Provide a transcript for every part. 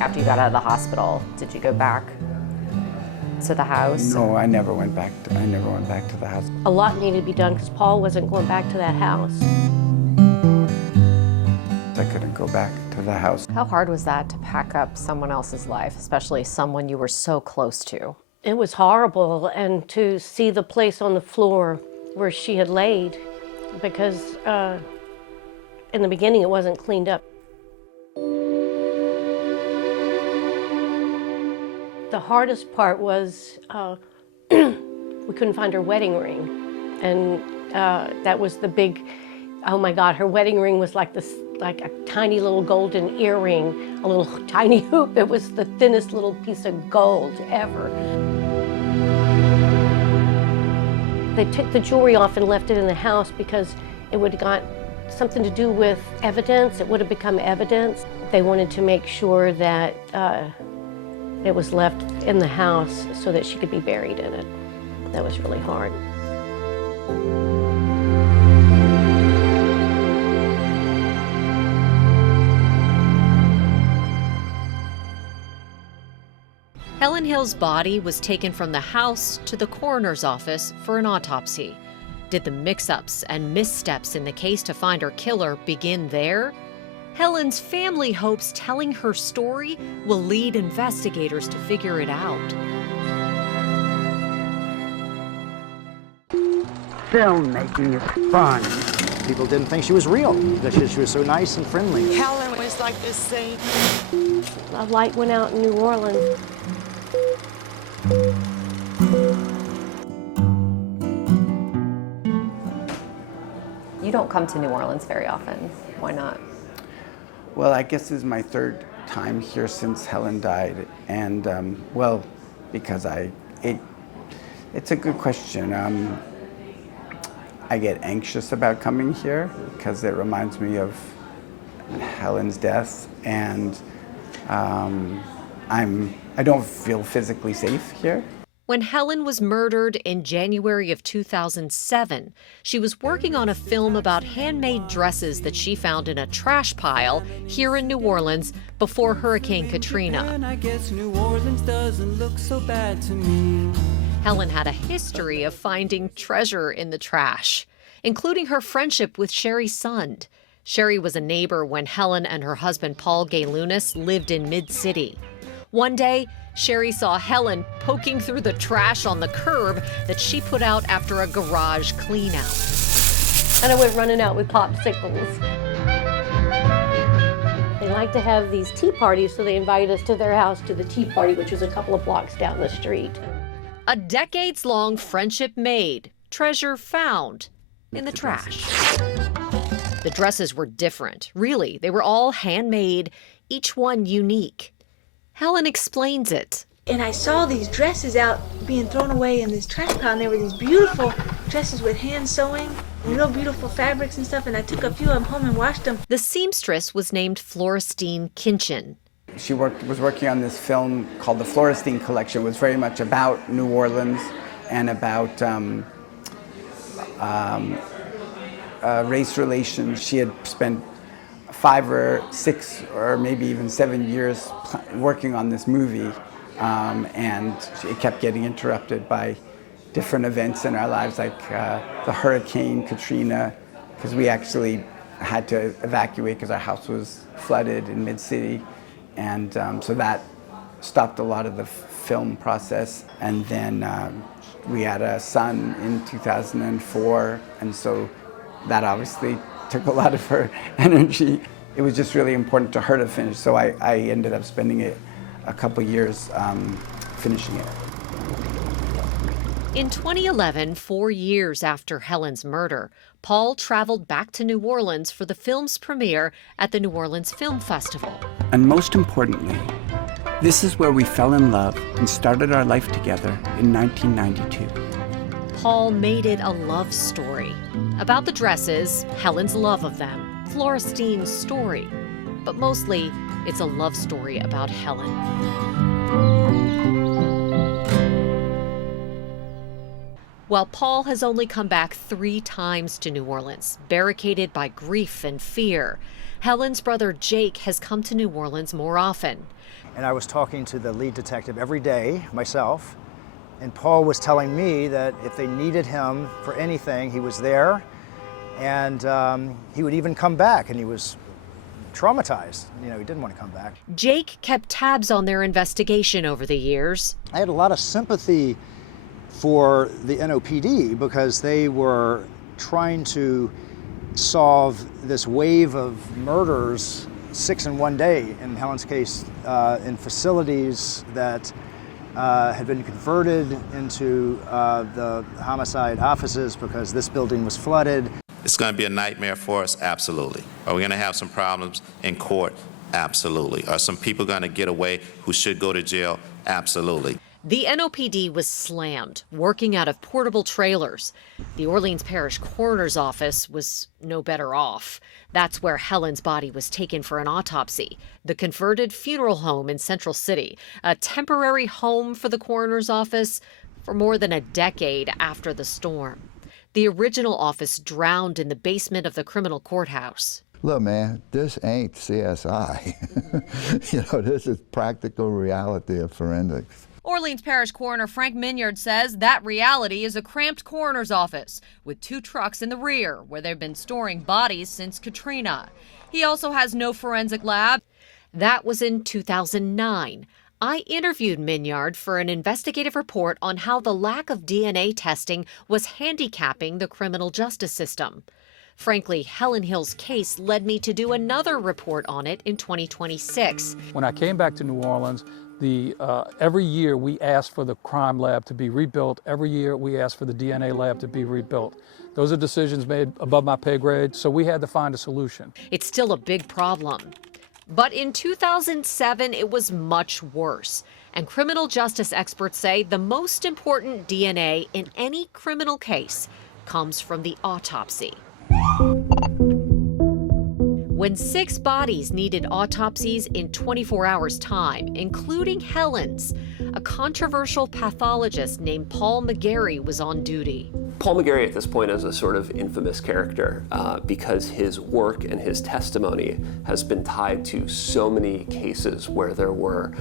After you got out of the hospital, did you go back to the house? No, I never went back to the house. A lot needed to be done because Paul wasn't going back to that house. I couldn't go back to the house. How hard was that to pack up someone else's life, especially someone you were so close to? It was horrible, and to see the place on the floor where she had laid, because in the beginning it wasn't cleaned up. The hardest part was we couldn't find her wedding ring, and that was the big, oh my God, her wedding ring was like this, like a tiny little golden earring, a little tiny hoop. It was the thinnest little piece of gold ever. They took the jewelry off and left it in the house because it would have got something to do with evidence. It would have become evidence. They wanted to make sure that it was left in the house so that she could be buried in it. That was really hard. Helen Hill's body was taken from the house to the coroner's office for an autopsy. Did the mix-ups and missteps in the case to find her killer begin there? Helen's family hopes telling her story will lead investigators to figure it out. Filmmaking is fun. People didn't think she was real because she was so nice and friendly. Helen was like this saint. A light went out in New Orleans. You don't come to New Orleans very often. Why not? Well, I guess this is my third time here since Helen died, and well, because it's a good question. I get anxious about coming here because it reminds me of Helen's death, and I don't feel physically safe here. When Helen was murdered in January of 2007, she was working on a film about handmade dresses that she found in a trash pile here in New Orleans before Hurricane Katrina. I guess New Orleans doesn't look so bad to me. Helen had a history of finding treasure in the trash, including her friendship with Sherry Sund. Sherry was a neighbor when Helen and her husband Paul Gay-Lunas lived in Mid-City. One day, Sherry saw Helen poking through the trash on the curb that she put out after a garage clean-out. And I went running out with popsicles. They like to have these tea parties, so they invited us to their house to the tea party, which was a couple of blocks down the street. A decades-long friendship made, treasure found in the trash. The dresses were different, really. They were all handmade, each one unique. Helen explains it. And I saw these dresses out being thrown away in this trash pile, and there were these beautiful dresses with hand sewing, real beautiful fabrics and stuff, and I took a few of them home and washed them. The seamstress was named Florestine Kinchin. She was working on this film called The Florestine Collection. It was very much about New Orleans and about race relations. She had spent 5 or 6 or maybe even 7 years working on this movie, and it kept getting interrupted by different events in our lives, like the Hurricane Katrina, because we actually had to evacuate because our house was flooded in Mid-City, and so that stopped a lot of the film process. And then we had a son in 2004, and so that obviously took a lot of her energy. It was just really important to her to finish, so I ended up spending a couple years finishing it. In 2011, 4 years after Helen's murder, Paul traveled back to New Orleans for the film's premiere at the New Orleans Film Festival. And most importantly, this is where we fell in love and started our life together in 1992. Paul made it a love story about the dresses, Helen's love of them, Florestine's story, but mostly it's a love story about Helen. while Paul has only come back 3 times to New Orleans, barricaded by grief and fear. Helen's brother Jake has come to New Orleans more often. And I was talking to the lead detective every day, myself, and Paul was telling me that if they needed him for anything, he was there, and he would even come back, and he was traumatized. He didn't want to come back. Jake kept tabs on their investigation over the years. I had a lot of sympathy for the NOPD because they were trying to solve this wave of murders, 6 in one day, in Helen's case, in facilities that had been converted into the homicide offices because this building was flooded. It's going to be a nightmare for us? Absolutely. Are we going to have some problems in court? Absolutely. Are some people going to get away who should go to jail? Absolutely. The NOPD was slammed, working out of portable trailers. The Orleans Parish Coroner's Office was no better off. That's where Helen's body was taken for an autopsy. The converted funeral home in Central City, a temporary home for the coroner's office for more than a decade after the storm. The original office drowned in the basement of the criminal courthouse. Look, man, this ain't CSI. This is practical reality of forensics. Orleans Parish Coroner Frank Minyard says that reality is a cramped coroner's office with 2 trucks in the rear where they've been storing bodies since Katrina. He also has no forensic lab. That was in 2009. I interviewed Minyard for an investigative report on how the lack of DNA testing was handicapping the criminal justice system. Frankly, Helen Hill's case led me to do another report on it in 2026. When I came back to New Orleans, every year we asked for the crime lab to be rebuilt. Every year we asked for the DNA lab to be rebuilt. Those are decisions made above my pay grade, so we had to find a solution. It's still a big problem. But in 2007, it was much worse. And criminal justice experts say the most important DNA in any criminal case comes from the autopsy. When 6 bodies needed autopsies in 24 hours' time, including Helen's, a controversial pathologist named Paul McGarry was on duty. Paul McGarry at this point is a sort of infamous character because his work and his testimony has been tied to so many cases where there were,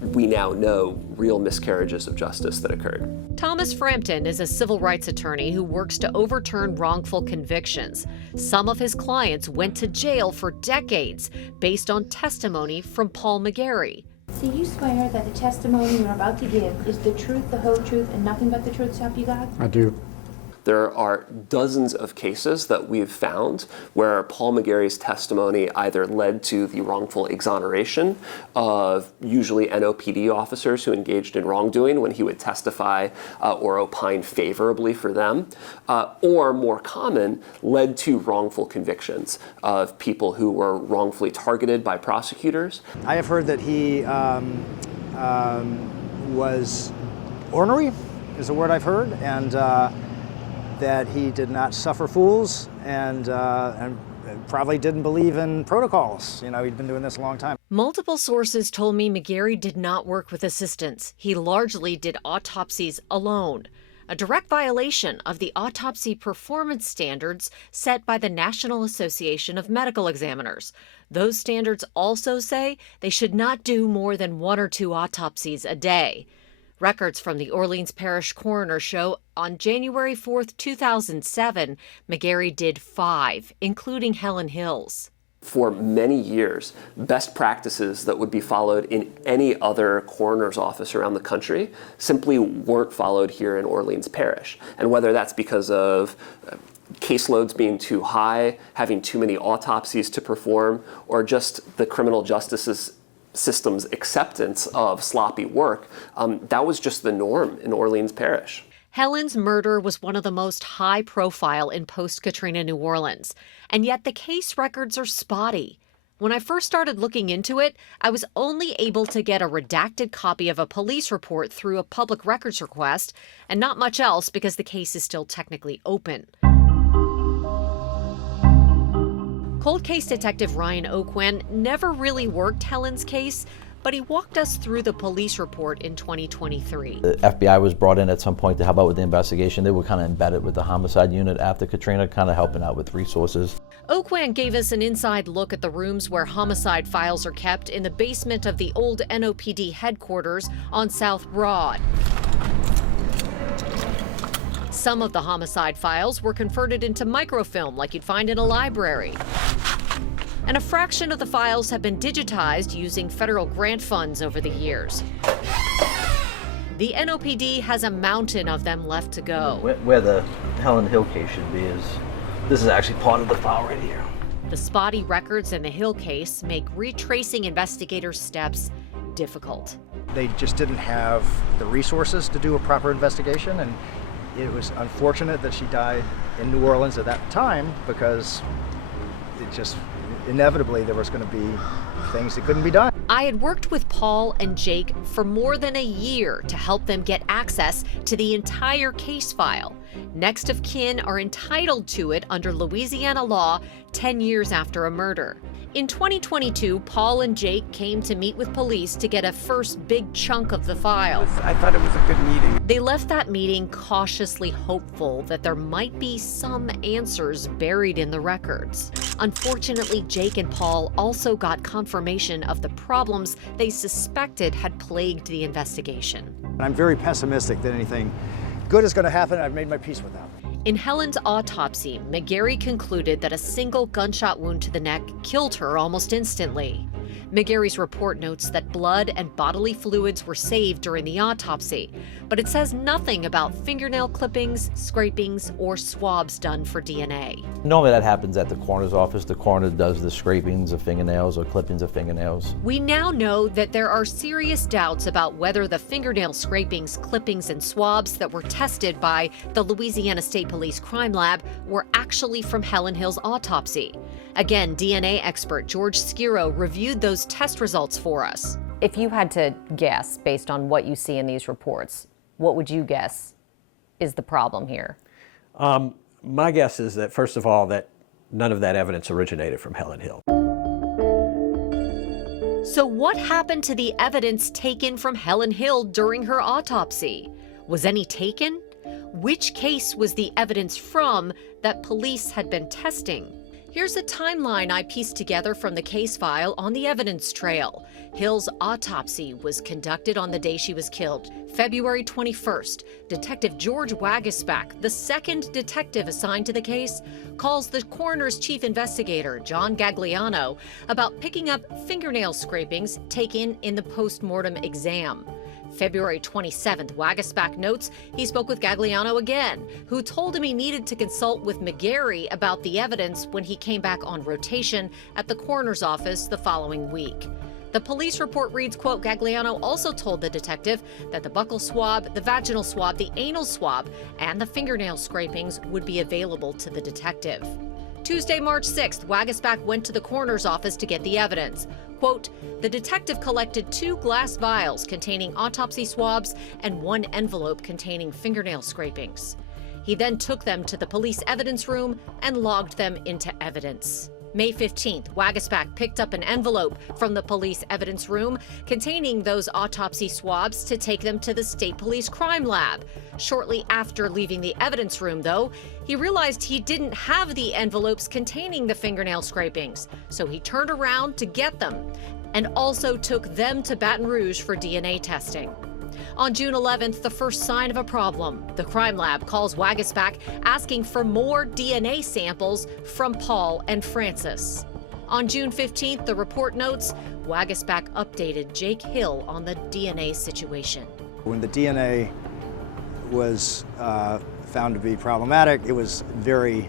we now know, real miscarriages of justice that occurred. Thomas Frampton is a civil rights attorney who works to overturn wrongful convictions. Some of his clients went to jail for decades based on testimony from Paul McGarry. So you swear that the testimony you're about to give is the truth, the whole truth, and nothing but the truth, so help you God? I do. There are dozens of cases that we've found where Paul McGarry's testimony either led to the wrongful exoneration of usually NOPD officers who engaged in wrongdoing when he would testify or opine favorably for them, or more common, led to wrongful convictions of people who were wrongfully targeted by prosecutors. I have heard that he was ornery, is a word I've heard, and that he did not suffer fools and probably didn't believe in protocols. He'd been doing this a long time. Multiple sources told me McGarry did not work with assistants. He largely did autopsies alone, a direct violation of the autopsy performance standards set by the National Association of Medical Examiners. Those standards also say they should not do more than 1 or 2 autopsies a day. Records from the Orleans Parish Coroner show on January 4, 2007, McGarry did 5, including Helen Hill's. For many years, best practices that would be followed in any other coroner's office around the country simply weren't followed here in Orleans Parish. And whether that's because of caseloads being too high, having too many autopsies to perform, or just the criminal justice system's acceptance of sloppy work, that was just the norm in Orleans Parish. Helen's murder was one of the most high profile in post-Katrina New Orleans, and yet the case records are spotty. When I first started looking into it, I was only able to get a redacted copy of a police report through a public records request, and not much else because the case is still technically open. Cold case detective Ryan Oquin never really worked Helen's case, but but he walked us through the police report in 2023. The FBI was brought in at some point to help out with the investigation. They were kind of embedded with the homicide unit after Katrina, kind of helping out with resources. Oakwan gave us an inside look at the rooms where homicide files are kept in the basement of the old NOPD headquarters on South Broad. Some of the homicide files were converted into microfilm like you'd find in a library. And a fraction of the files have been digitized using federal grant funds over the years. The NOPD has a mountain of them left to go. Where the Helen Hill case should be is, this is actually part of the file right here. The spotty records in the Hill case make retracing investigators' steps difficult. They just didn't have the resources to do a proper investigation, and it was unfortunate that she died in New Orleans at that time, because it just inevitably there was going to be things that couldn't be done. I had worked with Paul and Jake for more than a year to help them get access to the entire case file. Next of kin are entitled to it under Louisiana law 10 years after a murder. In 2022, Paul and Jake came to meet with police to get a first big chunk of the file. I thought it was a good meeting. They left that meeting cautiously hopeful that there might be some answers buried in the records. Unfortunately, Jake and Paul also got confirmation of the problems they suspected had plagued the investigation. I'm very pessimistic that anything good is going to happen. I've made my peace with that. In Helen's autopsy, McGarry concluded that a single gunshot wound to the neck killed her almost instantly. McGarry's report notes that blood and bodily fluids were saved during the autopsy, but it says nothing about fingernail clippings, scrapings, or swabs done for DNA. Normally that happens at the coroner's office. The coroner does the scrapings of fingernails or clippings of fingernails. We now know that there are serious doubts about whether the fingernail scrapings, clippings, and swabs that were tested by the Louisiana State Police Crime Lab were actually from Helen Hill's autopsy. Again, DNA expert George Skiro reviewed those test results for us. If you had to guess based on what you see in these reports, what would you guess is the problem here? My guess is that, first of all, that none of that evidence originated from Helen Hill. So what happened to the evidence taken from Helen Hill during her autopsy? Was any taken? Which case was the evidence from that police had been testing? Here's a timeline I pieced together from the case file on the evidence trail. Hill's autopsy was conducted on the day she was killed, February 21st. Detective George Wagasback, the second detective assigned to the case, calls the coroner's chief investigator, John Gagliano, about picking up fingernail scrapings taken in the post-mortem exam. February 27th, Wagasback notes he spoke with Gagliano again, who told him he needed to consult with McGarry about the evidence when he came back on rotation at the coroner's office the following week. The police report reads, quote, Gagliano also told the detective that the buccal swab, the vaginal swab, the anal swab, and the fingernail scrapings would be available to the detective. Tuesday, March 6th, Wagasback went to the coroner's office to get the evidence. Quote, the detective collected 2 glass vials containing autopsy swabs and 1 envelope containing fingernail scrapings. He then took them to the police evidence room and logged them into evidence. May 15th, Wagasback picked up an envelope from the police evidence room containing those autopsy swabs to take them to the State Police Crime Lab. Shortly after leaving the evidence room, though, he realized he didn't have the envelopes containing the fingernail scrapings, so he turned around to get them and also took them to Baton Rouge for DNA testing. On June 11th, the first sign of a problem. The crime lab calls Wagasback asking for more DNA samples from Paul and Francis. On June 15th, the report notes Wagasback updated Jake Hill on the DNA situation. When the DNA was found to be problematic, it was very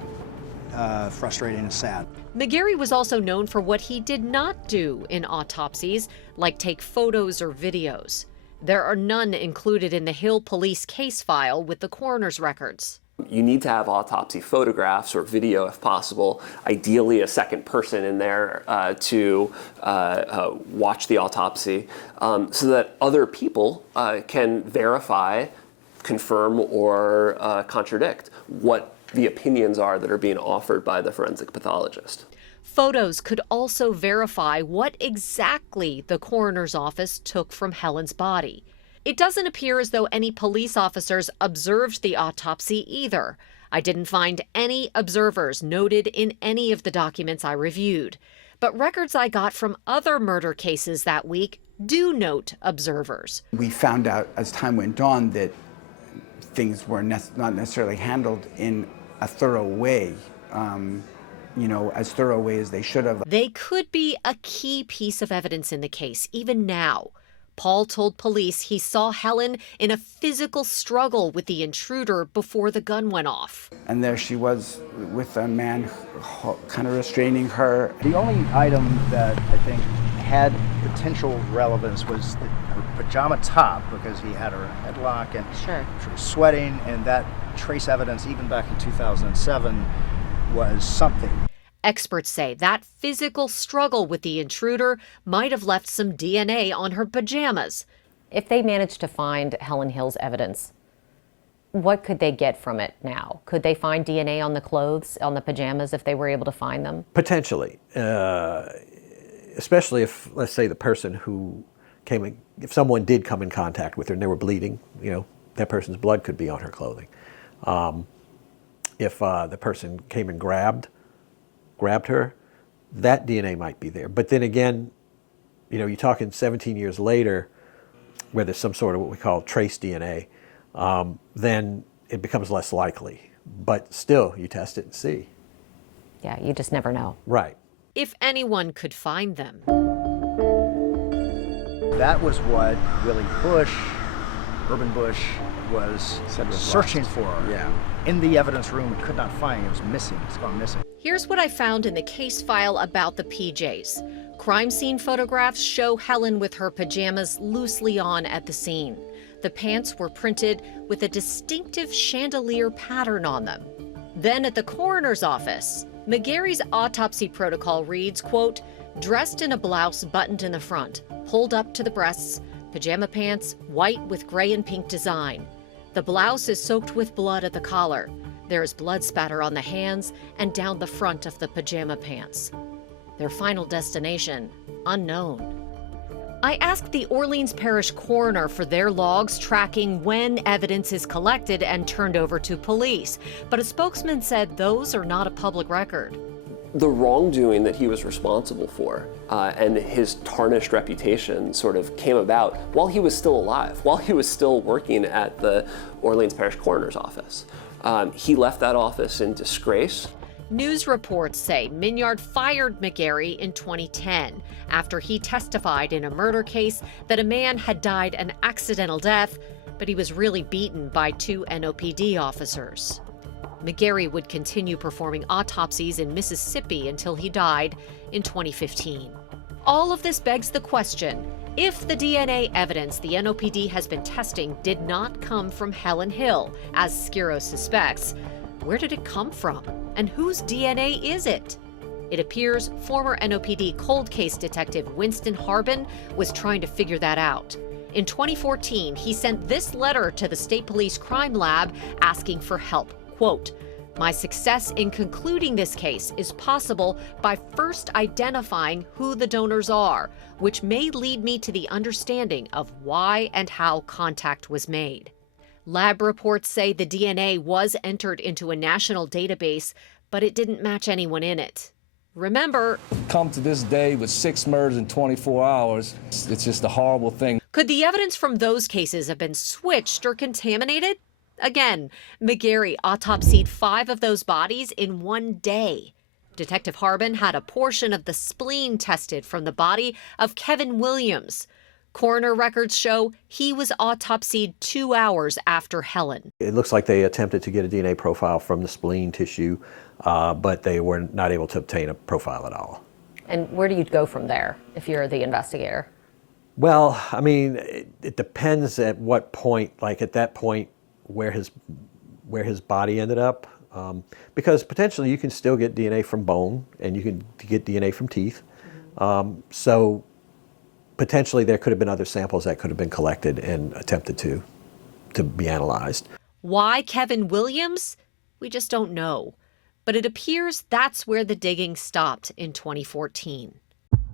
frustrating and sad. McGarry was also known for what he did not do in autopsies, like take photos or videos. There are none included in the Hill police case file with the coroner's records. You need to have autopsy photographs or video if possible, ideally a second person in there to watch the autopsy so that other people can verify, confirm, or contradict what the opinions are that are being offered by the forensic pathologist. Photos could also verify what exactly the coroner's office took from Helen's body. It doesn't appear as though any police officers observed the autopsy either. I didn't find any observers noted in any of the documents I reviewed. But records I got from other murder cases that week do note observers. We found out as time went on that things were not necessarily handled in a thorough way, as thorough a way as they should have. They could be a key piece of evidence in the case, even now. Paul told police he saw Helen in a physical struggle with the intruder before the gun went off. And there she was with a man kind of restraining her. The only item that I think had potential relevance was her pajama top, because he had her headlock and she was sweating, and that trace evidence, even back in 2007, was something. Experts say that physical struggle with the intruder might have left some DNA on her pajamas. If they managed to find Helen Hill's evidence, what could they get from it now? Could they find DNA on the clothes, on the pajamas, if they were able to find them? Potentially, especially if, let's say, the person who if someone did come in contact with her and they were bleeding, that person's blood could be on her clothing. If the person came and grabbed her, that DNA might be there. But then again, you're talking 17 years later, where there's some sort of what we call trace DNA, then it becomes less likely. But still, you test it and see. Yeah, you just never know. Right. If anyone could find them. That was what Willie Bush, Urban Bush, was searching for. Yeah. In the evidence room, could not find. It was missing. It's gone missing. Here's what I found in the case file about the PJs. Crime scene photographs show Helen with her pajamas loosely on at the scene. The pants were printed with a distinctive chandelier pattern on them. Then at the coroner's office, McGarry's autopsy protocol reads, quote, dressed in a blouse buttoned in the front, pulled up to the breasts, pajama pants, white with gray and pink design. The blouse is soaked with blood at the collar. There is blood spatter on the hands and down the front of the pajama pants. Their final destination, unknown. I asked the Orleans Parish coroner for their logs tracking when evidence is collected and turned over to police, but a spokesman said those are not a public record. The wrongdoing that he was responsible for and his tarnished reputation sort of came about while he was still alive, while he was still working at the Orleans Parish Coroner's Office. He left that office in disgrace. News reports say Minyard fired McGarry in 2010 after he testified in a murder case that a man had died an accidental death, but he was really beaten by 2 NOPD officers. McGarry would continue performing autopsies in Mississippi until he died in 2015. All of this begs the question, if the DNA evidence the NOPD has been testing did not come from Helen Hill, as Skiro suspects, where did it come from? And whose DNA is it? It appears former NOPD cold case detective Winston Harbin was trying to figure that out. In 2014, he sent this letter to the State Police Crime Lab asking for help. Quote, my success in concluding this case is possible by first identifying who the donors are, which may lead me to the understanding of why and how contact was made. Lab reports say the DNA was entered into a national database, but it didn't match anyone in it. Remember, come to this day with 6 murders in 24 hours. It's just a horrible thing. Could the evidence from those cases have been switched or contaminated? Again, McGarry autopsied 5 of those bodies in 1 day. Detective Harbin had a portion of the spleen tested from the body of Kevin Williams. Coroner records show he was autopsied 2 hours after Helen. It looks like they attempted to get a DNA profile from the spleen tissue, but they were not able to obtain a profile at all. And where do you go from there if you're the investigator? Well, I mean, it depends at what point, like at that point, where his body ended up, because potentially you can still get DNA from bone and you can get DNA from teeth. So potentially there could have been other samples that could have been collected and attempted to be analyzed. Why Kevin Williams? We just don't know. But it appears that's where the digging stopped in 2014.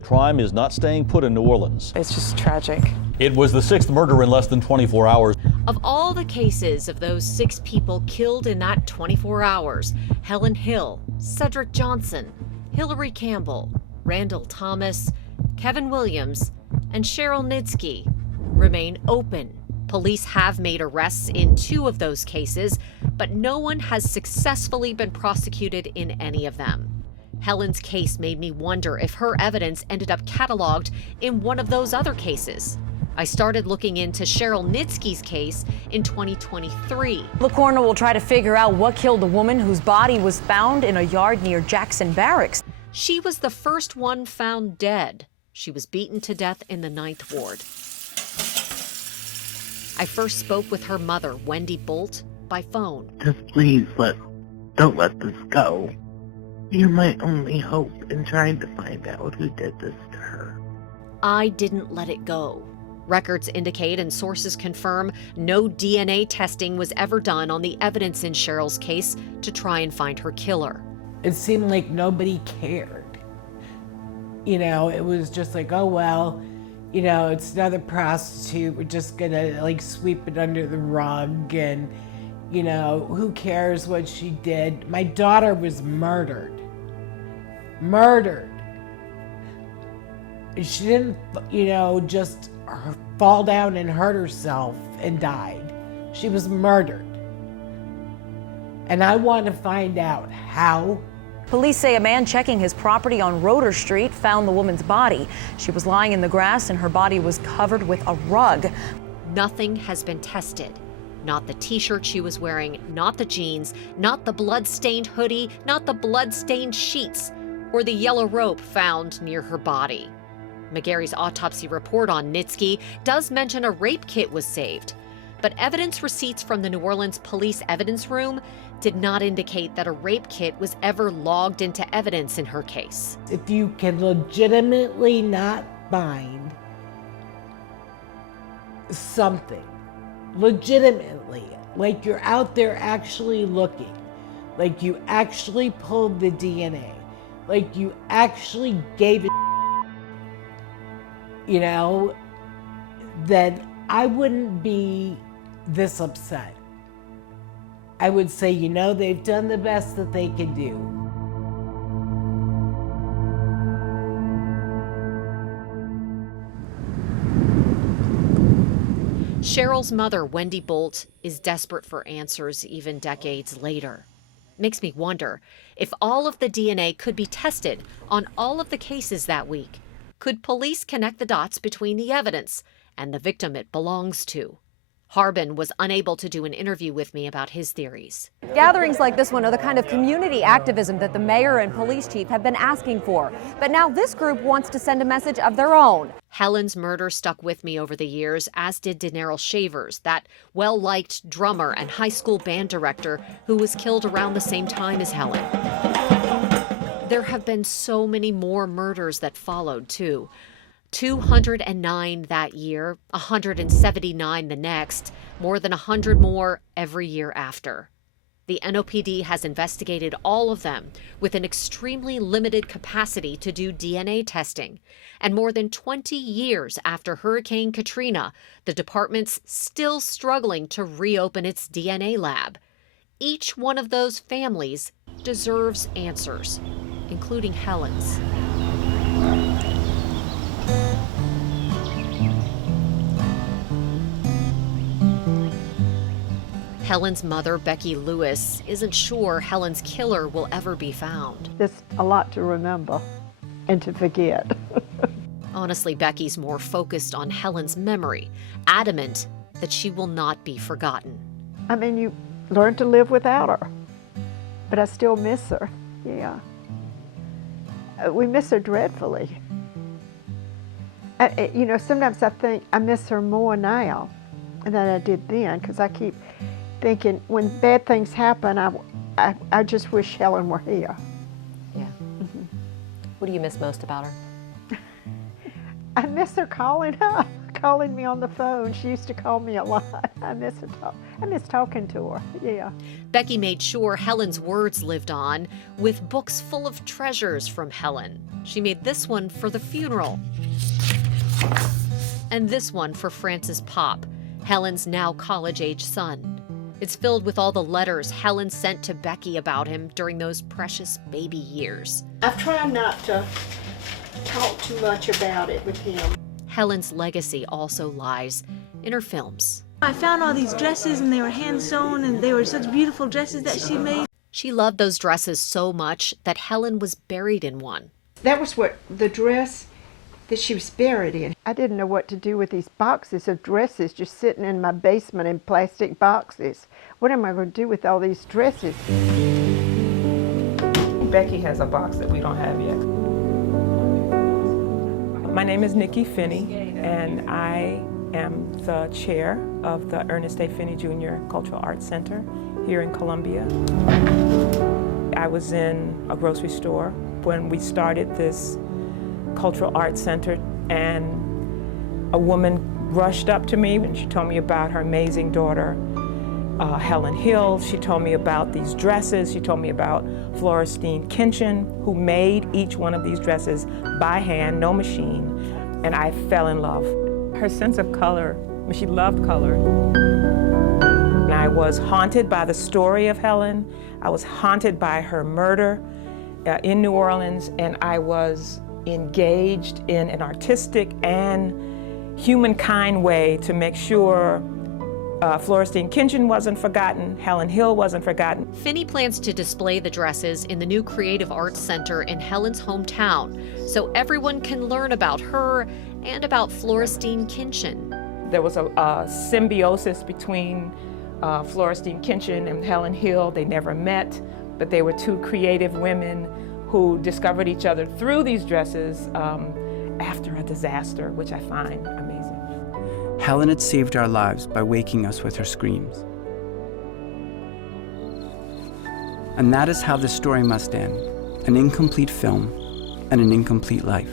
Crime is not staying put in New Orleans. It's just tragic. It was the 6th murder in less than 24 hours. Of all the cases of those 6 people killed in that 24 hours, Helen Hill, Cedric Johnson, Hillary Campbell, Randall Thomas, Kevin Williams, and Cheryl Nitsky remain open. Police have made arrests in 2 of those cases, but no one has successfully been prosecuted in any of them. Helen's case made me wonder if her evidence ended up cataloged in one of those other cases. I started looking into Cheryl Nitsky's case in 2023. The coroner will try to figure out what killed the woman whose body was found in a yard near Jackson Barracks. She was the first one found dead. She was beaten to death in the 9th Ward. I first spoke with her mother, Wendy Bolt, by phone. Just please don't let this go. You're my only hope in trying to find out who did this to her. I didn't let it go. Records indicate and sources confirm no DNA testing was ever done on the evidence in Cheryl's case to try and find her killer. It seemed like nobody cared. You know, it was just like, oh, well, you know, it's another prostitute. We're just gonna like sweep it under the rug and, you know, who cares what she did? My daughter was murdered. Murdered. She didn't, you know, just fall down and hurt herself and died. She was murdered. And I want to find out how. Police say a man checking his property on Roeder Street found the woman's body. She was lying in the grass and her body was covered with a rug. Nothing has been tested. Not the t-shirt she was wearing, not the jeans, not the blood-stained hoodie, not the blood-stained sheets, or the yellow rope found near her body. McGarry's autopsy report on Nitsky does mention a rape kit was saved, but evidence receipts from the New Orleans Police Evidence Room did not indicate that a rape kit was ever logged into evidence in her case. If you can legitimately not find something, legitimately, like you're out there actually looking, like you actually pulled the DNA, like you actually gave it, you know, then I wouldn't be this upset. I would say, you know, they've done the best that they can do. Cheryl's mother, Wendy Bolt, is desperate for answers even decades later. Makes me wonder if all of the DNA could be tested on all of the cases that week. Could police connect the dots between the evidence and the victim it belongs to? Harbin was unable to do an interview with me about his theories. Gatherings like this one are the kind of community activism that the mayor and police chief have been asking for. But now this group wants to send a message of their own. Helen's murder stuck with me over the years, as did Daenerys Shavers, that well-liked drummer and high school band director who was killed around the same time as Helen. There have been so many more murders that followed, too. 209 that year, 179 the next, more than 100 more every year after. The NOPD has investigated all of them with an extremely limited capacity to do DNA testing. And more than 20 years after Hurricane Katrina, the department's still struggling to reopen its DNA lab. Each one of those families deserves answers, including Helen's. Helen's mother, Becky Lewis, isn't sure Helen's killer will ever be found. There's a lot to remember and to forget. Honestly, Becky's more focused on Helen's memory, adamant that she will not be forgotten. I mean, you learn to live without her, but I still miss her, yeah. We miss her dreadfully. You know, sometimes I think I miss her more now than I did then, because I keep thinking when bad things happen, I just wish Helen were here. Yeah. Mm-hmm. What do you miss most about her? I miss her calling me on the phone. She used to call me a lot. I miss her talk. I miss talking to her, yeah. Becky made sure Helen's words lived on with books full of treasures from Helen. She made this one for the funeral. And this one for Francis Pop, Helen's now college-age son. It's filled with all the letters Helen sent to Becky about him during those precious baby years. I've tried not to talk too much about it with him. Helen's legacy also lies in her films. I found all these dresses and they were hand sewn and they were such beautiful dresses that she made. She loved those dresses so much that Helen was buried in one. That was what the dress that she was buried in. I didn't know what to do with these boxes of dresses just sitting in my basement in plastic boxes. What am I going to do with all these dresses? Becky has a box that we don't have yet. My name is Nikki Finney, and I am the chair of the Ernest A. Finney Jr. Cultural Arts Center here in Columbia. I was in a grocery store when we started this Cultural Arts Center, and a woman rushed up to me and she told me about her amazing daughter, Helen Hill. She told me about these dresses. She told me about Florestine Kinchin, who made each one of these dresses by hand, no machine, and I fell in love. Her sense of color, she loved color. And I was haunted by the story of Helen. I was haunted by her murder in New Orleans, and I was engaged in an artistic and humankind way to make sure Florestine Kinchin wasn't forgotten, Helen Hill wasn't forgotten. Finney plans to display the dresses in the new Creative Arts Center in Helen's hometown, so everyone can learn about her and about Florestine Kinchin. There was a symbiosis between Florestine Kinchin and Helen Hill. They never met, but they were two creative women who discovered each other through these dresses after a disaster, which I find amazing. Helen had saved our lives by waking us with her screams. And that is how the story must end, an incomplete film and an incomplete life.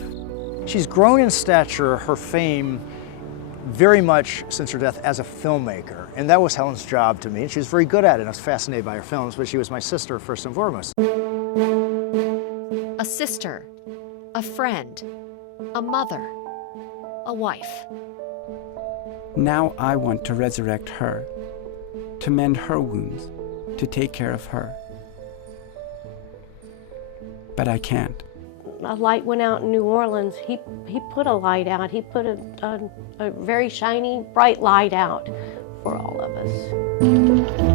She's grown in stature, her fame, very much since her death as a filmmaker. And that was Helen's job to me. And she was very good at it. I was fascinated by her films, but she was my sister first and foremost. A sister, a friend, a mother, a wife. Now I want to resurrect her, to mend her wounds, to take care of her. But I can't. A light went out in New Orleans. He put a light out. He put a very shiny, bright light out for all of us.